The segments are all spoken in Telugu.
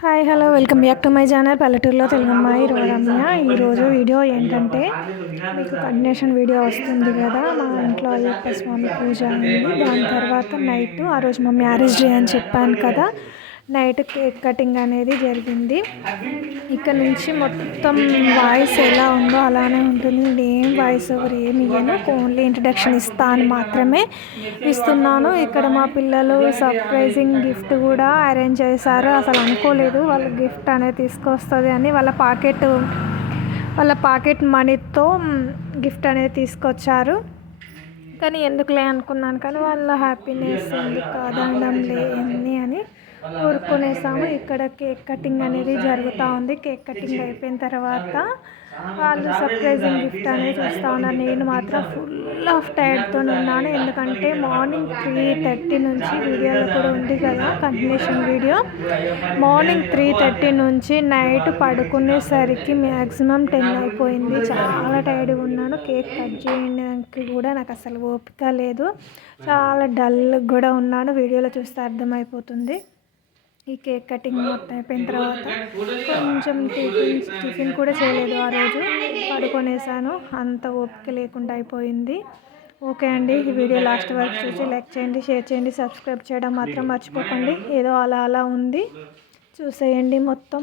Hi hello welcome back to my channel. పల్లెటూరులో తెలుగు అమ్మాయి రోరమ్య. ఈరోజు వీడియో ఏంటంటే మీకు కంటిన్యూషన్ వీడియో వస్తుంది కదా మా ఇంట్లో అయ్యప్ప స్వామి పూజ అయింది దాని తర్వాత నైట్ ఆ రోజు మా మ్యారేజ్ డే అని చెప్పాను కదా. నైట్ కేక్ కటింగ్ అనేది జరిగింది. ఇక్కడ నుంచి మొత్తం వాయిస్ ఎలా ఉందో అలానే ఉంటుంది. నేను ఏం వాయిస్ ఓవర్ ఏమి ఇయ్యను. ఓన్లీ ఇంట్రడక్షన్ ఇస్తాను మాత్రమే ఇస్తున్నాను. ఇక్కడ మా పిల్లలు సర్ప్రైజింగ్ గిఫ్ట్ కూడా అరేంజ్ చేశారు. అసలు అనుకోలేదు వాళ్ళ గిఫ్ట్ అనేది తీసుకొస్తుంది అని వాళ్ళ పాకెట్ వాళ్ళ పాకెట్ మనీతో గిఫ్ట్ అనేది తీసుకొచ్చారు. కానీ ఎందుకులే అనుకున్నాను. కానీ వాళ్ళ హ్యాపీనెస్ ఎందుకు కాదనడం లేని అని ఊరుకునేసాము. ఇక్కడ కేక్ కటింగ్ అనేది జరుగుతూ ఉంది. కేక్ కటింగ్ అయిపోయిన తర్వాత వాళ్ళు సర్ప్రైజింగ్ గిఫ్ట్ అనేది ఇస్తూ ఉన్నారు. నేను మాత్రం ఫుల్ ఆఫ్ టైర్డ్తో ఉన్నాను. ఎందుకంటే మార్నింగ్ త్రీ థర్టీ నుంచి వీడియోలో కూడా ఉంది కదా continuation video morning three thirty నుంచి నైట్ పడుకునేసరికి మ్యాక్సిమం టెన్ అయిపోయింది. చాలా టైర్డ్గా ఉన్నాను. కేక్ కట్ చేయడానికి కూడా నాకు అసలు ఓపిక లేదు. చాలా డల్ కూడా ఉన్నాను. వీడియోలో చూస్తే అర్థమైపోతుంది. ఈ కేక్ కటింగ్ మొత్తం అయిపోయిన తర్వాత కొంచెం టిఫిన్ టిఫిన్ కూడా చేయలేదు ఆ రోజు. పడుకొనేసాను. అంత ఓపిక లేకుండా అయిపోయింది. ఓకే అండి. ఈ వీడియో లాస్ట్ వరకు చూసి లైక్ చేయండి షేర్ చేయండి సబ్స్క్రైబ్ చేయడం మాత్రం మర్చిపోకండి. ఏదో అలా అలా ఉంది. చూసేయండి మొత్తం.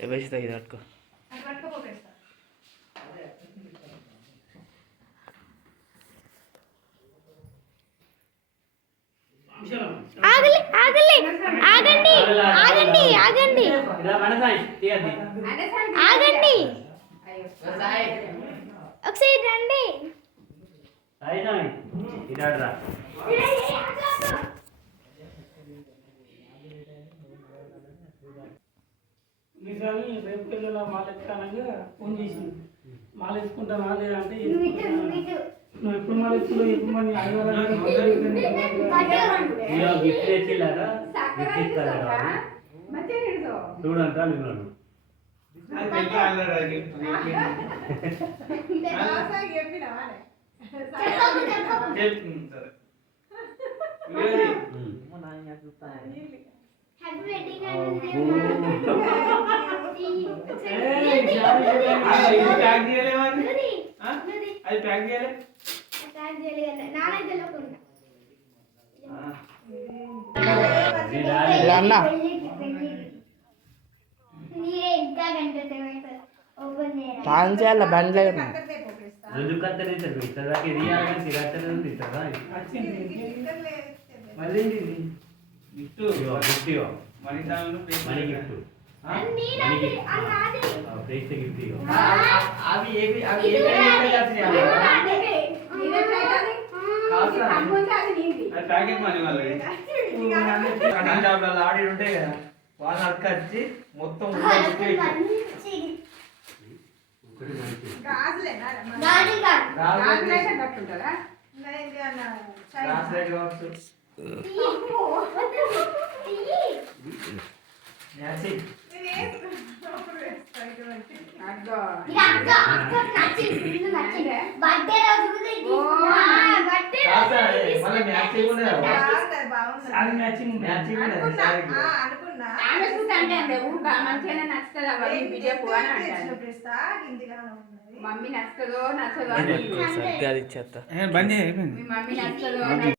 ఎవరిసి తగ్గి పట్టుకో ఆగండి ఆగండి ఆగండి. ఆగండి. ఒకసారి రండి. నిజాన్ని రేపు పిల్లల మాల ఎత్తుకానంగా ఫోన్ చేసింది. మాల ఎత్తుకుంటానా లేదా అంటే నువ్వు ఎప్పుడు మాల ఎత్తుకున్నావు ఎప్పుడు మరి తెచ్చిల్లారా? గిఫ్ట్ ఇస్తారా చూడంతా విన్నాను. అది తెలుసా అన్నాడు అది చెప్పింది. చెప్తుంది సరే వీడియోది. ఆ, ఇది ప్యాక్ చేయలేమా అది? ఆ? అది ప్యాక్ చేయలే ఆ. ఇలా అన్న పాన్ చేయాల బండ్లే ఉన్నాయి ఎందుకు కత్తరు ఇస్తారు ఇస్తారు దాకా ఇది ఇవ్వాలి తిరగత్తరు ఇస్తారా మళ్ళీ ఇది గిఫ్ట్? గిఫ్ట్ ఇవ్వ. మనీ దానిలో ప్లేస్ మనీ గిఫ్ట్. అవి ఏవి అవి ఏ ప్యాకెట్ మనీ వాళ్ళది. షాప్లలో ఆడి ఉంటాయి కదా వాళ్ళు అక్కచ్చి మొత్తం ఊళ్ళో గిఫ్ట్ ఇచ్చారు. ఒకటి మంచి ట్రాన్స్లేట్ కావచ్చు. మమ్మీ నచ్చదో ఇచ్చేస్తా బంద్ మీ మమ్మీ నచ్చుతుందో